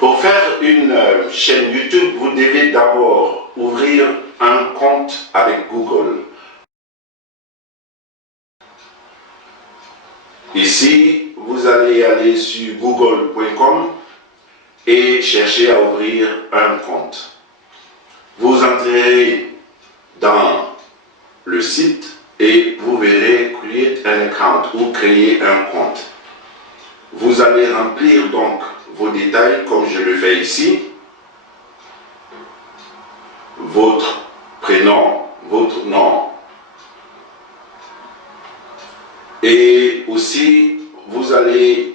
Pour faire une chaîne YouTube, vous devez d'abord ouvrir un compte avec Google. Ici, vous allez aller sur google.com et chercher à ouvrir un compte. Vous entrerez dans le site et vous verrez Create an account ou créer un compte. Vous allez remplir donc vos détails comme je le fais ici. Votre prénom, votre nom. Et aussi, vous allez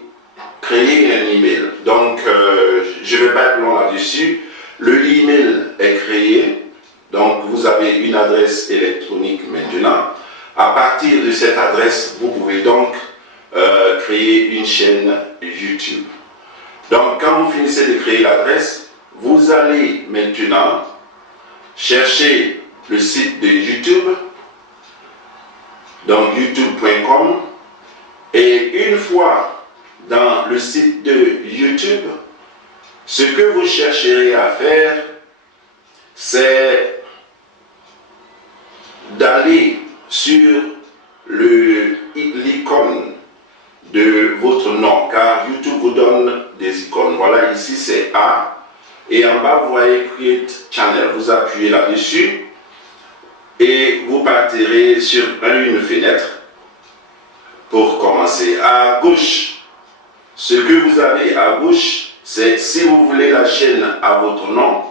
créer un email. Donc, je ne vais pas être long là-dessus. Le email est créé. Donc, vous avez une adresse électronique maintenant. À partir de cette adresse, vous pouvez donc créer une chaîne YouTube. Donc, quand vous finissez de créer l'adresse, vous allez maintenant chercher le site de YouTube, donc youtube.com, et une fois dans le site de YouTube, ce que vous chercherez à faire, c'est d'aller sur l'icône de votre nom, car YouTube vous donne des icônes. Voilà, ici c'est A, et en bas vous voyez Create Channel. Vous appuyez là-dessus et vous partirez sur une fenêtre pour commencer. À gauche, ce que vous avez à gauche, c'est si vous voulez la chaîne à votre nom,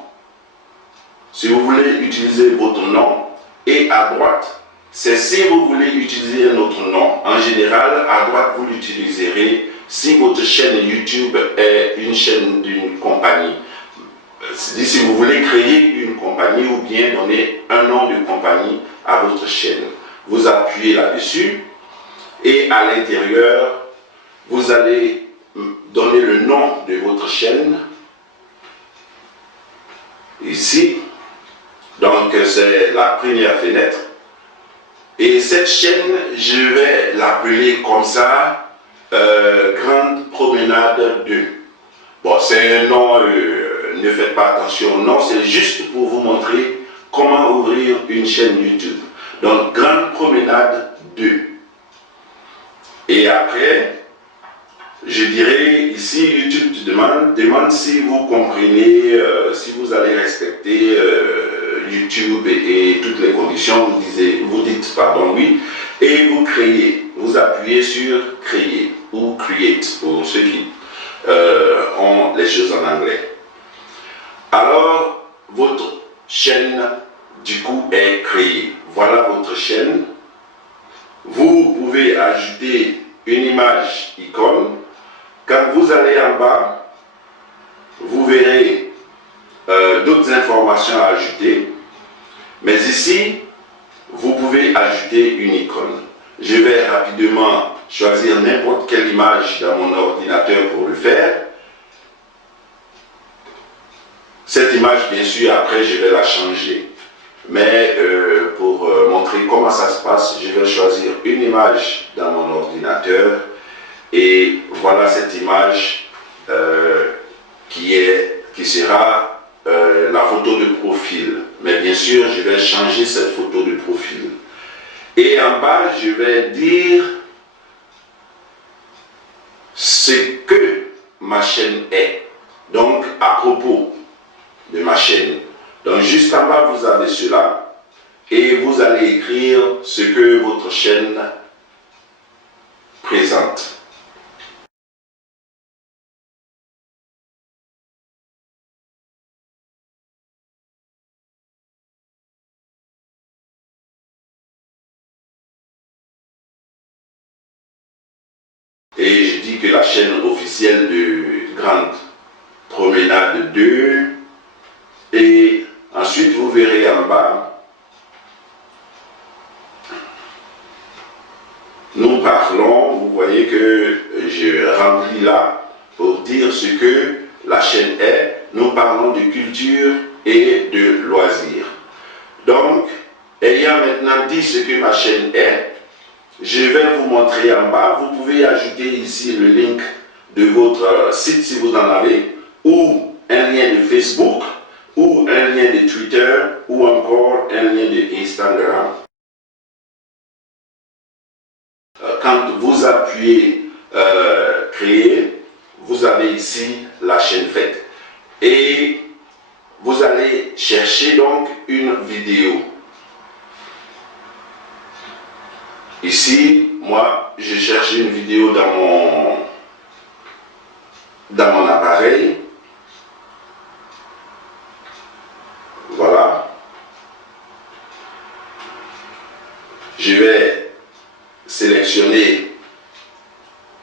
si vous voulez utiliser votre nom, et à droite, c'est si vous voulez utiliser un autre nom. En général, à droite, vous l'utiliserez si votre chaîne YouTube est une chaîne d'une compagnie. Si vous voulez créer une compagnie ou bien donner un nom de compagnie à votre chaîne. Vous appuyez là-dessus et à l'intérieur, vous allez donner le nom de votre chaîne. Ici, donc c'est la première fenêtre. Et cette chaîne, je vais l'appeler comme ça, Grande Promenade 2. Bon, c'est un nom, ne faites pas attention au nom, c'est juste pour vous montrer comment ouvrir une chaîne YouTube. Donc, Grande Promenade 2. Et après, je dirais ici, YouTube demande si vous comprenez, si vous allez respecter YouTube et toutes les conditions. Vous dites pardon, oui, et vous créez. Vous appuyez sur créer ou create pour ceux qui ont les choses en anglais. Alors, votre chaîne du coup est créée. Voilà votre chaîne. Vous pouvez ajouter une image icône. Quand vous allez en bas, vous verrez d'autres informations à ajouter. Mais ici, vous pouvez ajouter une icône. Je vais rapidement choisir n'importe quelle image dans mon ordinateur pour le faire. Cette image, bien sûr, après, je vais la changer. Mais pour montrer comment ça se passe, je vais choisir une image dans mon ordinateur. Et voilà cette image qui sera la photo de profil. Mais bien sûr, je vais changer cette photo de profil. Et en bas, je vais dire ce que ma chaîne est. Donc, à propos de ma chaîne. Donc, juste en bas, vous avez cela. Et vous allez écrire ce que votre chaîne présente. Et je dis que la chaîne officielle de Grande Promenade 2. Et ensuite, vous verrez en bas, nous parlons, vous voyez que je remplis là pour dire ce que la chaîne est. Nous parlons de culture et de loisirs. Donc, ayant maintenant dit ce que ma chaîne est, je vais vous montrer en bas. Vous pouvez ajouter ici le link de votre site si vous en avez ou un lien de Facebook, ou un lien de Twitter, ou encore un lien de Instagram. Quand vous appuyez créer, vous avez ici la chaîne faite. Et vous allez chercher donc une vidéo. Ici, moi, je cherche une vidéo dans mon appareil. Voilà. Je vais sélectionner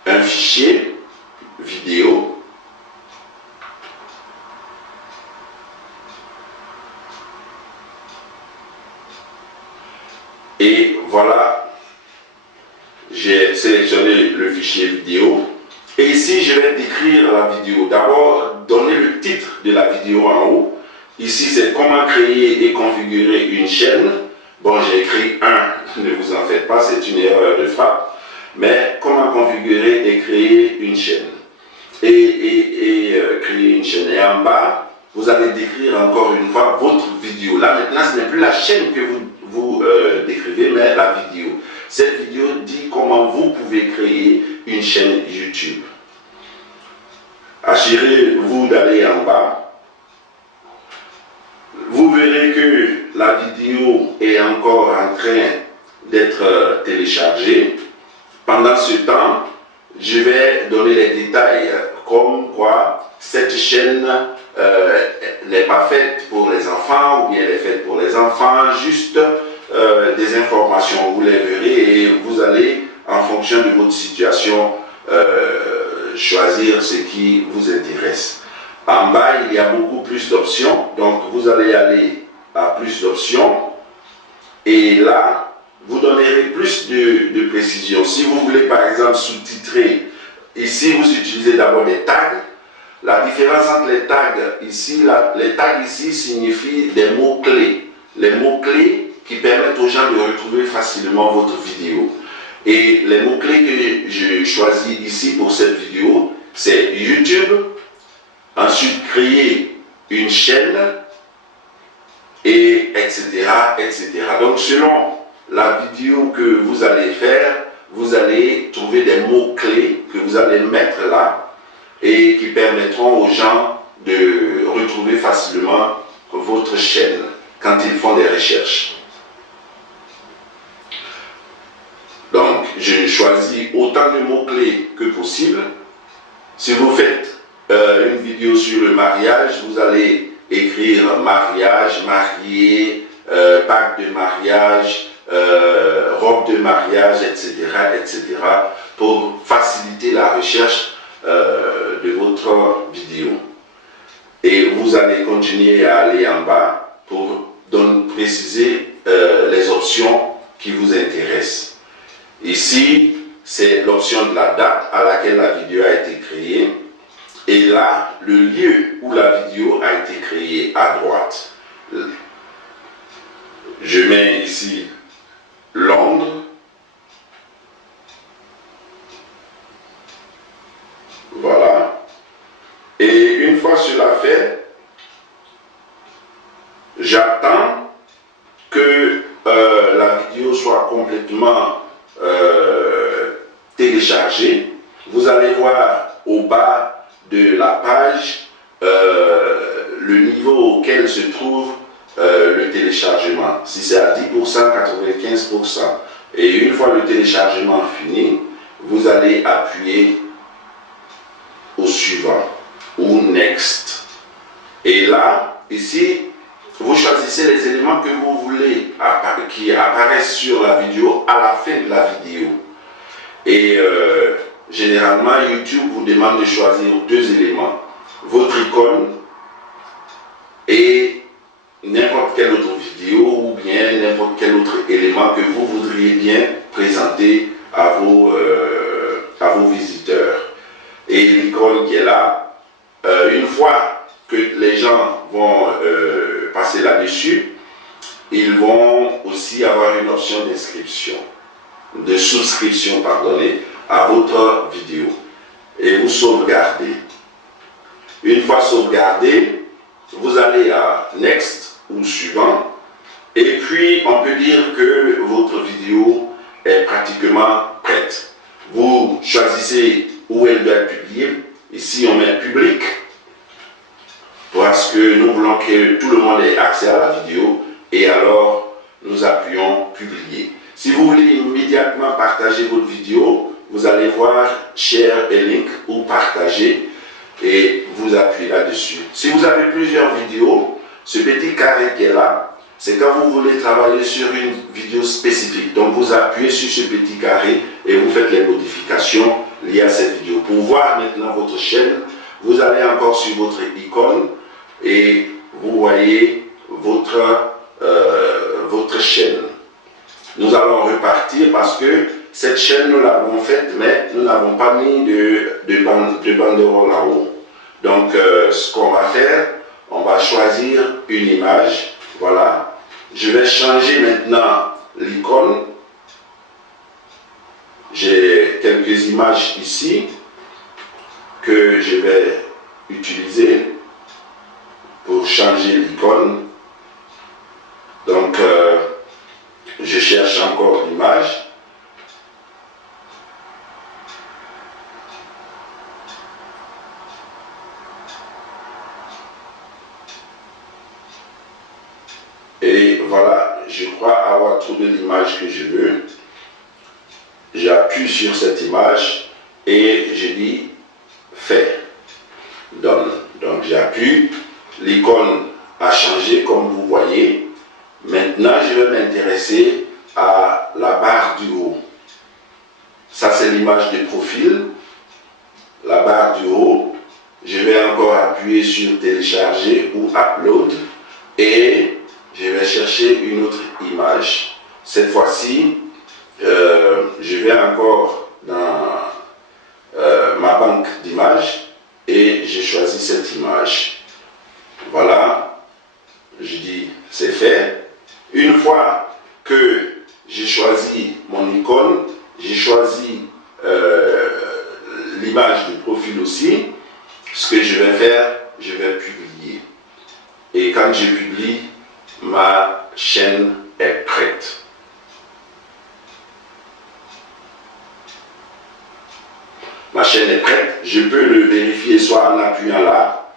un fichier vidéo. Et voilà, j'ai sélectionné le fichier vidéo. Et ici, je vais décrire la vidéo. D'abord, donner le titre de la vidéo en haut. Ici, c'est comment créer et configurer une chaîne. Bon, j'ai écrit 1, ne vous en faites pas, c'est une erreur de frappe. Mais comment configurer et créer une chaîne. Créer une chaîne. Et en bas, vous allez décrire encore une fois votre vidéo. Là, maintenant, ce n'est plus la chaîne que vous décrivez, mais la vidéo. Cette vidéo dit comment vous pouvez créer une chaîne YouTube. Assurez-vous d'aller en bas. Vous verrez que la vidéo est encore en train d'être téléchargée. Pendant ce temps, je vais donner les détails comme quoi cette chaîne n'est pas faite pour les enfants ou bien elle est faite pour les enfants, juste des informations, vous les verrez et vous allez, en fonction de votre situation, choisir ce qui vous intéresse. En bas, il y a beaucoup plus d'options, donc vous allez aller à plus d'options et là, vous donnerez plus de précision. Si vous voulez par exemple sous-titrer, ici vous utilisez d'abord des tags. La différence entre les tags ici, les tags ici signifient des mots-clés. Les mots-clés qui permettent aux gens de retrouver facilement votre vidéo. Et les mots-clés que je choisis ici pour cette vidéo, c'est YouTube, ensuite créer une chaîne, et etc., etc. Donc selon la vidéo que vous allez faire, vous allez trouver des mots-clés que vous allez mettre là et qui permettront aux gens de retrouver facilement votre chaîne quand ils font des recherches. Donc, je choisis autant de mots-clés que possible. Si vous faites une vidéo sur le mariage, vous allez écrire mariage, marié, bague de mariage, robe de mariage, etc., etc., pour faciliter la recherche de votre vidéo. Et vous allez continuer à aller en bas pour préciser les options qui vous intéressent. Ici, c'est l'option de la date à laquelle la vidéo a été créée. Et là, le lieu où la vidéo a été créée à droite. Je mets ici Londres. Voilà. Et une fois cela fait, j'attends que la vidéo soit complètement téléchargée. Vous allez voir au bas de la page le niveau auquel se trouve le téléchargement. Si c'est à 10%, 95%. Et une fois le téléchargement fini, vous allez appuyer au suivant ou Next. Et là, ici, vous choisissez les éléments que vous voulez qui apparaissent sur la vidéo à la fin de la vidéo. Et généralement, YouTube vous demande de choisir deux éléments. Votre icône et n'importe quelle autre vidéo ou bien n'importe quel autre élément que vous voudriez bien présenter à vos visiteurs. Et l'icône qui est là, une fois que les gens vont passer là-dessus, ils vont aussi avoir une option d'inscription, de souscription, pardonnez, à votre vidéo. Et vous sauvegardez. Une fois sauvegardé, vous allez à Next ou suivant. Et puis, on peut dire que votre vidéo est pratiquement prête. Vous choisissez où elle doit être publiée. Ici, on met public parce que nous voulons que tout le monde ait accès à la vidéo. Et alors, nous appuyons publier. Si vous voulez immédiatement partager votre vidéo, vous allez voir share et link ou partager et vous appuyez là-dessus. Si vous avez plusieurs vidéos, ce petit carré qui est là, c'est quand vous voulez travailler sur une vidéo spécifique. Donc vous appuyez sur ce petit carré et vous faites les modifications liées à cette vidéo. Pour voir maintenant votre chaîne, vous allez encore sur votre icône et vous voyez votre chaîne. Nous allons repartir parce que cette chaîne, nous l'avons faite, mais nous n'avons pas mis de banderole là-haut. Donc, ce qu'on va faire, on va choisir une image. Voilà. Je vais changer maintenant l'icône. J'ai quelques images ici que je vais utiliser pour changer l'icône. Donc, je cherche encore l'image. Et voilà, je crois avoir trouvé l'image que je veux. J'appuie sur cette image et je dis fait, donne. Donc j'appuie, l'icône a changé comme vous voyez. Maintenant, je vais m'intéresser à la barre du haut. Ça, c'est l'image de profil. La barre du haut. Je vais encore appuyer sur télécharger ou upload. Et je vais chercher une autre image. Cette fois-ci, je vais encore dans ma banque d'images et j'ai choisi cette image. Voilà. Je dis c'est fait. Une fois que j'ai choisi mon icône, j'ai choisi l'image de profil aussi, ce que je vais faire, je vais publier. Et quand je publie, ma chaîne est prête. Ma chaîne est prête. Je peux le vérifier soit en appuyant là,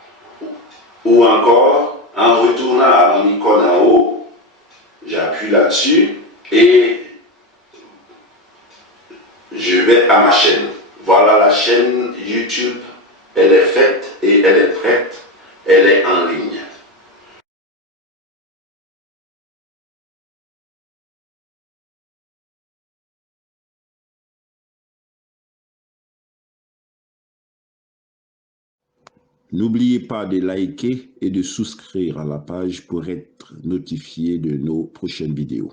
ou encore en retournant à mon icône en haut. J'appuie là-dessus et je vais à ma chaîne. Voilà la chaîne YouTube. Elle est faite et elle est prête. Elle est en ligne. N'oubliez pas de liker et de souscrire à la page pour être notifié de nos prochaines vidéos.